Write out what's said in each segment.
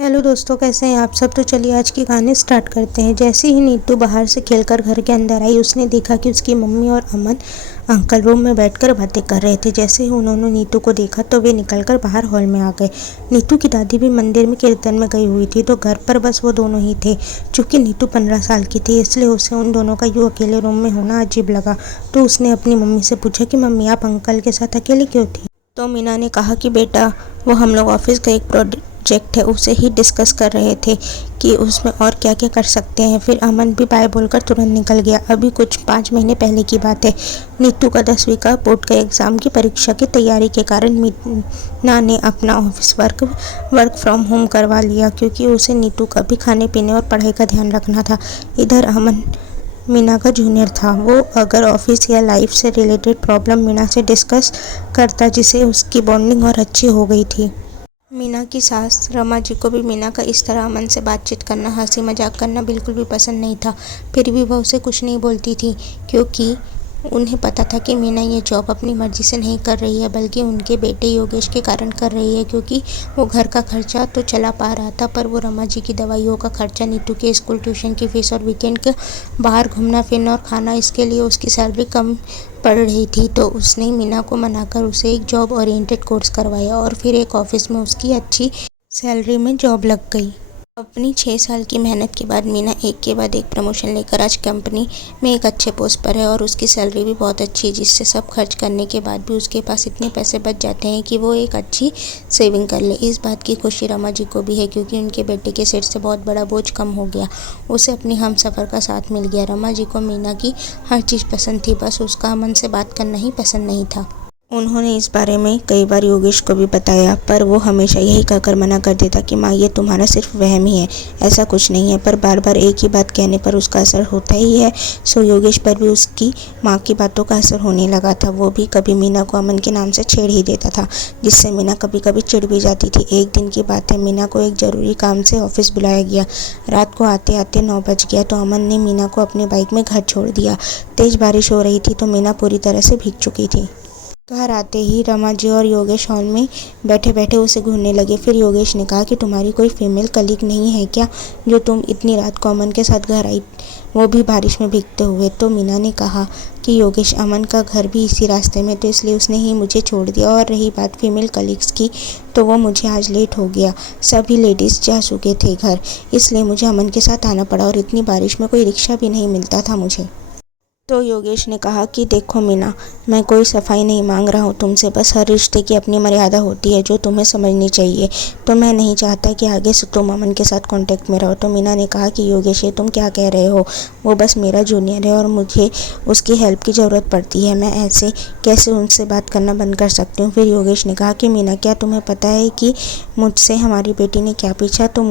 Hello दोस्तों, कैसे हैं आप सब। तो चलिए आज की कहानी स्टार्ट करते हैं। जैसे ही नीतू बाहर से खेलकर घर के अंदर आई, उसने देखा कि उसकी मम्मी और अमन अंकल रूम में बैठकर बातें कर रहे थे। जैसे ही उन्होंने नीतू को देखा तो वे निकलकर बाहर हॉल में आ गए। नीतू की दादी भी मंदिर में कीर्तन में गई हुई थी, तो घर पर बस वो दोनों ही थे। चूँकि नीतू 15 साल की थी, इसलिए उसे उन दोनों का यूँ अकेले रूम में होना अजीब लगा। तो उसने अपनी मम्मी से पूछा कि मम्मी, आप अंकल के साथ अकेले क्यों थी। तो मीना ने कहा कि बेटा, वो हम लोग ऑफिस का एक प्रोजेक्ट है, उसे ही डिस्कस कर रहे थे कि उसमें और क्या क्या कर सकते हैं। फिर अमन भी बाय बोलकर तुरंत निकल गया। अभी कुछ 5 महीने पहले की बात है। नीतू का 10वीं का बोर्ड का एग्ज़ाम की परीक्षा की तैयारी के कारण मीना ने अपना ऑफिस वर्क फ्रॉम होम करवा लिया, क्योंकि उसे नीतू का भी खाने पीने और पढ़ाई का ध्यान रखना था। इधर अमन मीना का जूनियर था। वो अगर ऑफिस या लाइफ से रिलेटेड प्रॉब्लम मीना से डिस्कस करता, जिससे उसकी बॉन्डिंग और अच्छी हो गई थी। मीना की सास रमा जी को भी मीना का इस तरह अमन से बातचीत करना, हंसी मजाक करना बिल्कुल भी पसंद नहीं था। फिर भी वह उसे कुछ नहीं बोलती थी, क्योंकि उन्हें पता था कि मीना ये जॉब अपनी मर्जी से नहीं कर रही है, बल्कि उनके बेटे योगेश के कारण कर रही है। क्योंकि वो घर का खर्चा तो चला पा रहा था, पर वो रमा जी की दवाइयों का खर्चा, नीतू के स्कूल ट्यूशन की फीस और वीकेंड के बाहर घूमना फिरना और खाना, इसके लिए उसकी सैलरी कम पड़ रही थी। तो उसने मीना को मनाकर उसे एक जॉब ओरिएंटेड कोर्स करवाया और फिर एक ऑफिस में उसकी अच्छी सैलरी में जॉब लग गई। अपनी 6 साल की मेहनत के बाद मीना एक के बाद एक प्रमोशन लेकर आज कंपनी में एक अच्छे पोस्ट पर है और उसकी सैलरी भी बहुत अच्छी है, जिससे सब खर्च करने के बाद भी उसके पास इतने पैसे बच जाते हैं कि वो एक अच्छी सेविंग कर ले। इस बात की खुशी रमा जी को भी है, क्योंकि उनके बेटे के सिर से बहुत बड़ा बोझ कम हो गया। उसे अपनी हमसफ़र का साथ मिल गया। रमा जी को मीना की हर चीज़ पसंद थी, बस उसका अमन से बात करना ही पसंद नहीं था। उन्होंने इस बारे में कई बार योगेश को भी बताया, पर वो हमेशा यही कहकर मना कर देता कि माँ, ये तुम्हारा सिर्फ वहम ही है, ऐसा कुछ नहीं है। पर बार बार एक ही बात कहने पर उसका असर होता ही है। सो योगेश पर भी उसकी माँ की बातों का असर होने लगा था। वो भी कभी मीना को अमन के नाम से छेड़ ही देता था, जिससे मीना कभी कभी चिढ़ भी जाती थी। एक दिन की बात है, मीना को एक ज़रूरी काम से ऑफिस बुलाया गया। रात को आते आते 9 बज गया, तो अमन ने मीना को अपनी बाइक में घर छोड़ दिया। तेज़ बारिश हो रही थी, तो मीना पूरी तरह से भीग चुकी थी। घर आते ही रमा जी और योगेश हॉल में बैठे बैठे उसे घूरने लगे। फिर योगेश ने कहा कि तुम्हारी कोई फीमेल कलीग नहीं है क्या, जो तुम इतनी रात को अमन के साथ घर आई, वो भी बारिश में भीगते हुए। तो मीना ने कहा कि योगेश, अमन का घर भी इसी रास्ते में, तो इसलिए उसने ही मुझे छोड़ दिया। और रही बात फीमेल कलीग्स की, तो वो मुझे आज लेट हो गया। सभी लेडीज़ जा चुके थे घर, इसलिए मुझे अमन के साथ आना पड़ा, और इतनी बारिश में कोई रिक्शा भी नहीं मिलता था मुझे। तो योगेश ने कहा कि देखो मीना, मैं कोई सफाई नहीं मांग रहा हूँ तुमसे, बस हर रिश्ते की अपनी मर्यादा होती है जो तुम्हें समझनी चाहिए। तो मैं नहीं चाहता कि आगे से तुम अमन के साथ कांटेक्ट में रहो। तो मीना ने कहा कि योगेश, ये तुम क्या कह रहे हो, वो बस मेरा जूनियर है और मुझे उसकी हेल्प की ज़रूरत पड़ती है, मैं ऐसे कैसे उनसे बात करना बंद कर सकती हूँ। फिर योगेश ने कहा कि मीना, क्या तुम्हें पता है कि मुझसे हमारी बेटी ने क्या पूछा। तो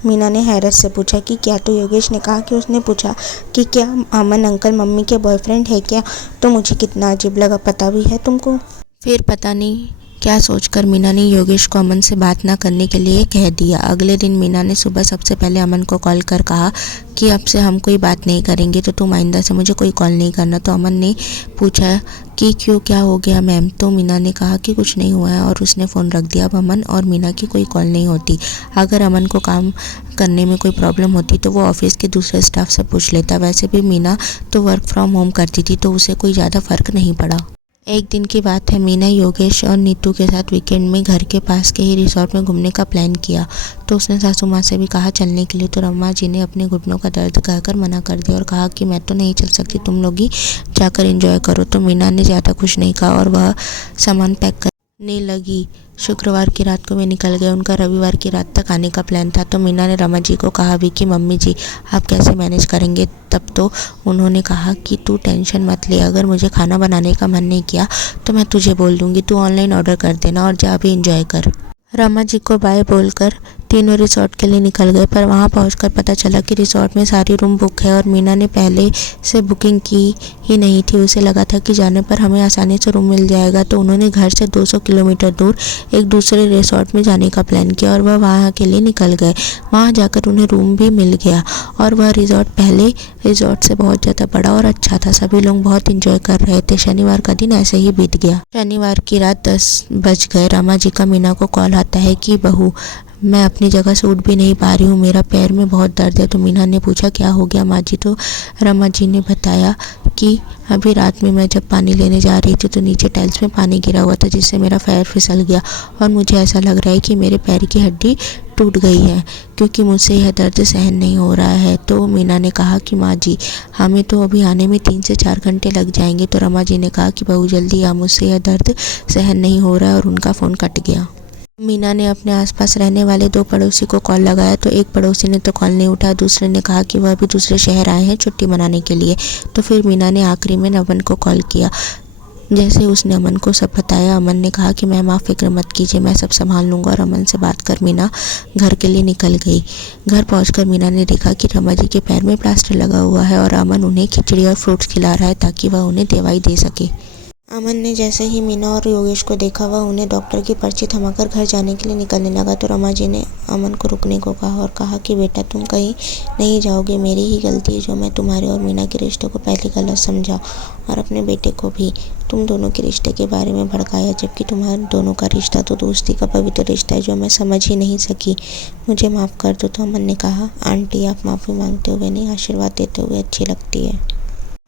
मीना ने हैरत से पूछा कि क्या। तो योगेश ने कहा कि उसने पूछा कि क्या अमन अंकल मम्मी के बॉयफ्रेंड है क्या। तो मुझे कितना अजीब लगा, पता भी है तुमको। फिर पता नहीं क्या सोचकर मीना ने योगेश को अमन से बात ना करने के लिए कह दिया। अगले दिन मीना ने सुबह सबसे पहले अमन को कॉल कर कहा कि अब से हम कोई बात नहीं करेंगे, तो तुम आइंदा से मुझे कोई कॉल नहीं करना। तो अमन ने पूछा कि क्यों, क्या हो गया मैम। तो मीना ने कहा कि कुछ नहीं हुआ है, और उसने फ़ोन रख दिया। अब अमन और मीना की कोई कॉल नहीं होती। अगर अमन को काम करने में कोई प्रॉब्लम होती तो वो ऑफिस के दूसरे स्टाफ से पूछ लेता। वैसे भी मीना तो वर्क फ्रॉम होम करती थी, तो उसे कोई ज़्यादा फ़र्क नहीं पड़ा। एक दिन की बात है, मीना योगेश और नीतू के साथ वीकेंड में घर के पास के ही रिसोर्ट में घूमने का प्लान किया। तो उसने सासू माँ से भी कहा चलने के लिए। तो रमा जी ने अपने घुटनों का दर्द कहकर मना कर दिया और कहा कि मैं तो नहीं चल सकती, तुम लोग ही जाकर एंजॉय करो। तो मीना ने ज़्यादा कुछ नहीं कहा और वह सामान पैक करने लगी। शुक्रवार की रात को वे निकल गए। उनका रविवार की रात तक आने का प्लान था। तो मीना ने रमा जी को कहा भी कि मम्मी जी, आप कैसे मैनेज करेंगे। तब तो उन्होंने कहा कि तू टेंशन मत ले, अगर मुझे खाना बनाने का मन नहीं किया तो मैं तुझे बोल दूँगी, तू ऑनलाइन ऑर्डर कर देना और जा भी एंजॉय कर। रमा जी को बाय बोलकर तीनों रिसोर्ट के लिए निकल गए, पर वहां पहुंचकर पता चला कि रिसोर्ट में सारी रूम बुक है और मीना ने पहले से बुकिंग की ही नहीं थी। उसे लगा था कि जाने पर हमें आसानी से रूम मिल जाएगा। तो उन्होंने घर से 200 किलोमीटर दूर एक दूसरे रिसोर्ट में जाने का प्लान किया और वह वहाँ के लिए निकल गए। वहाँ जाकर उन्हें रूम भी मिल गया और वह रिसोर्ट पहले रिसोर्ट से बहुत ज़्यादा बड़ा और अच्छा था। सभी लोग बहुत इंजॉय कर रहे थे। शनिवार का दिन ऐसे ही बीत गया। शनिवार की रात 10 बज गए। रमा जी का मीना को कॉल आता है कि बहू, मैं अपनी जगह से उठ भी नहीं पा रही हूँ, मेरा पैर में बहुत दर्द है। तो मीना ने पूछा क्या हो गया माँ जी? तो रमा जी ने बताया कि अभी रात में मैं जब पानी लेने जा रही थी तो नीचे टाइल्स में पानी गिरा हुआ था, जिससे मेरा पैर फिसल गया और मुझे ऐसा लग रहा है कि मेरे पैर की हड्डी टूट गई है, क्योंकि मुझसे यह दर्द सहन नहीं हो रहा है। तो मीना ने कहा कि माँ जी, हमें तो अभी आने में 3 से 4 घंटे लग जाएंगे। तो रमा जी ने कहा कि बहू जल्दी आ, मुझसे यह दर्द सहन नहीं हो रहा है, और उनका फ़ोन कट गया। मीना ने अपने आसपास रहने वाले 2 पड़ोसी को कॉल लगाया, तो एक पड़ोसी ने तो कॉल नहीं उठाया, दूसरे ने कहा कि वह भी दूसरे शहर आए हैं छुट्टी मनाने के लिए। तो फिर मीना ने आखिरी में अमन को कॉल किया। जैसे उसने अमन को सब बताया, अमन ने कहा कि मैम आप फिक्र मत कीजिए, मैं सब संभाल लूँगा। और अमन से बात कर मीना घर के लिए निकल गई। घर पहुंचकर मीना ने देखा कि रमा जी के पैर में प्लास्टर लगा हुआ है और अमन उन्हें खिचड़ी और फ्रूट्स खिला रहा है ताकि वह उन्हें दवाई दे सके। अमन ने जैसे ही मीना और योगेश को देखा, वह उन्हें डॉक्टर की पर्ची थमाकर घर जाने के लिए निकलने लगा। तो रमा जी ने अमन को रुकने को कहा और कहा कि बेटा तुम कहीं नहीं जाओगे, मेरी ही गलती है जो मैं तुम्हारे और मीना के रिश्ते को पहले गलत समझा, और अपने बेटे को भी तुम दोनों के रिश्ते के बारे में भड़काया, जबकि तुम्हारे दोनों का रिश्ता तो दोस्ती का पवित्र रिश्ता है जो मैं समझ ही नहीं सकी। मुझे माफ़ कर दो। तो अमन ने कहा आंटी, आप माफ़ी मांगते हुए नहीं, आशीर्वाद देते हुए अच्छी लगती है।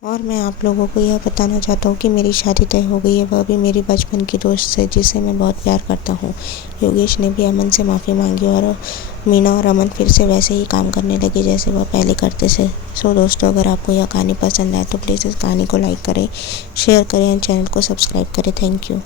और मैं आप लोगों को यह बताना चाहता हूँ कि मेरी शादी तय हो गई है, वह भी मेरी बचपन की दोस्त से जिसे मैं बहुत प्यार करता हूँ। योगेश ने भी अमन से माफ़ी मांगी और मीना और अमन फिर से वैसे ही काम करने लगे जैसे वह पहले करते थे। सो दोस्तों, अगर आपको यह कहानी पसंद आए तो प्लीज़ इस कहानी को लाइक करें, शेयर करें और चैनल को सब्सक्राइब करें। Thank you.